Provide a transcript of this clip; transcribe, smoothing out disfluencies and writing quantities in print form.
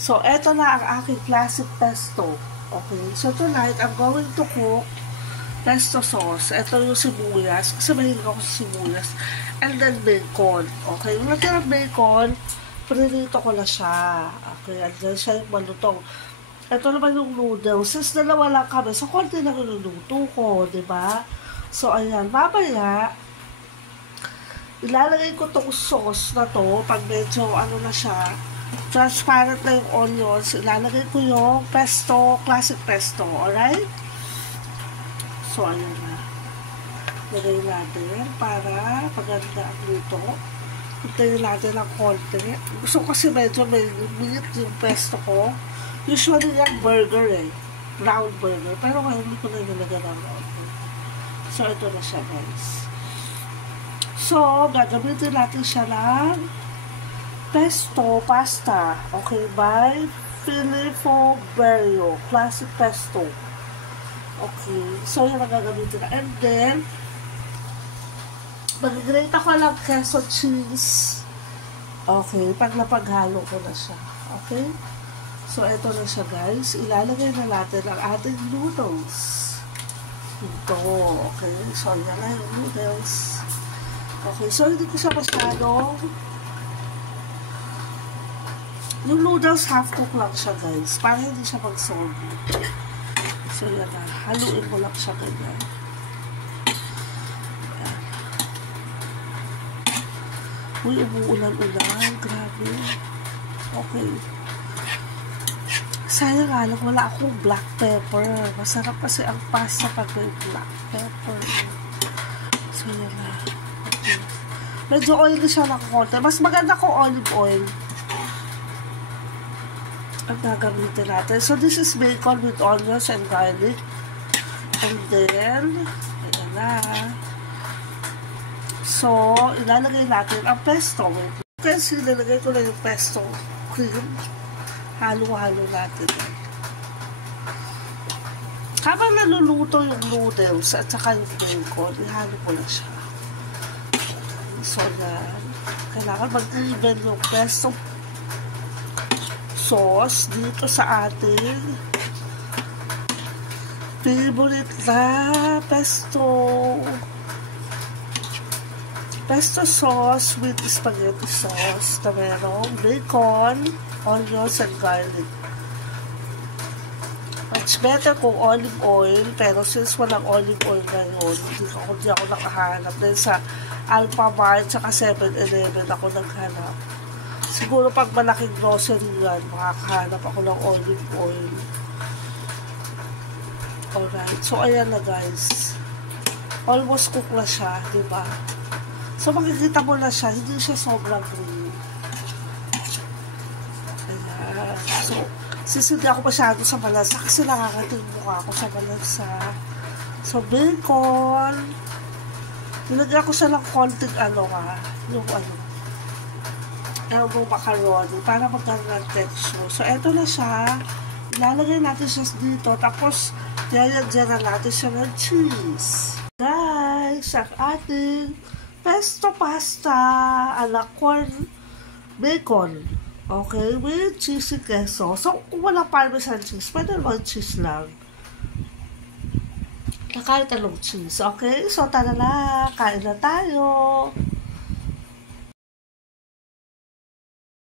So, eto na ang aking classic pesto. Okay, so tonight, I'm going to cook pesto sauce. Ito yung sibuyas, kasi mahilig ako sa sibuyas. And then bacon. Okay, yung natirang bacon, prinito ko na siya. Okay, and then siya yung malutong. Ito naman yung noodles. Since dalawa lang kami, so konti lang yung luto ko, diba? So, ayan, mamaya, ilalagay ko tong sauce na to, pag medyo ano na siya, transparent na yung onions, ilalagay ko yung pesto, classic pesto, alright? So, ayan na. Lagay natin para paganda ang luto. Hintayin natin ng konti. Gusto ko kasi medyo may minute yung pesto ko. Usually yan burger round burger. Pero ngayon hindi ko na nilagyan ng round burger. So, ito na siya guys. So, gagamitin natin siya ng pesto pasta. Okay, by Filippo Berio. Classic pesto. Okay, so yan ang gagamitin na. And then, mag-grate ako lang queso cheese. Okay, pag napaghalo ko na siya. Okay? So, ito na siya guys. Ilalagay na natin ang ating noodles. Ito. Okay, so yan na yung noodles. Okay, so hindi ko siya masyadong yung noodles half-cook lang siya guys. Para hindi siya mag-soggy. So yan na. Haluin mo lang siya ganyan. Uy, umuulan-ulan. Grabe. Okay. Sayang nga lang, wala akong black pepper. Masarap kasi ang pasta pag may black pepper. So yan na. Okay. Medyo oily siya ng konti. Mas maganda kung olive oil ang gagamitin natin. So, this is bacon with onions and garlic. And then, ayan na. So, ilalagay natin ang pesto. Kasi ilalagay ko na yung pesto cream. Halo-halo natin. Habang naluluto yung noodles at saka yung bacon, ihalo ko na siya. So, yan. Kailangan mag-even yung pesto sauce dito sa ating favorite na pesto sauce with spaghetti sauce na merong bacon, onions, and garlic. Much better kung olive oil, pero since walang olive oil ngayon, hindi ako nakahanap. Then sa Alphamart, saka 7-Eleven ako naghanap. Siguro pag malaking grocery yan, makakahanap ako ng olive oil. Alright. So, ayan na guys. Almost cook na siya, diba? So, makikita mo na siya. Hindi siya sobrang green. Ayan. So, sisindi ako masyado sa malansa kasi nakakating mukha ako sa malansa. So, bacon. Nilagyan ko siya ng konting yung macaroni para magkaroon ng texture. So, eto na siya. Ilalagay natin siya dito. Tapos, yayagyan na natin siya ng cheese. Guys, ang ating pesto pasta ala corn bacon. Okay, with cheesy queso. So, kung walang parmesan cheese, pwede naman cheese lang. Kahit anong cheese. Okay, so tara na. Kain na tayo.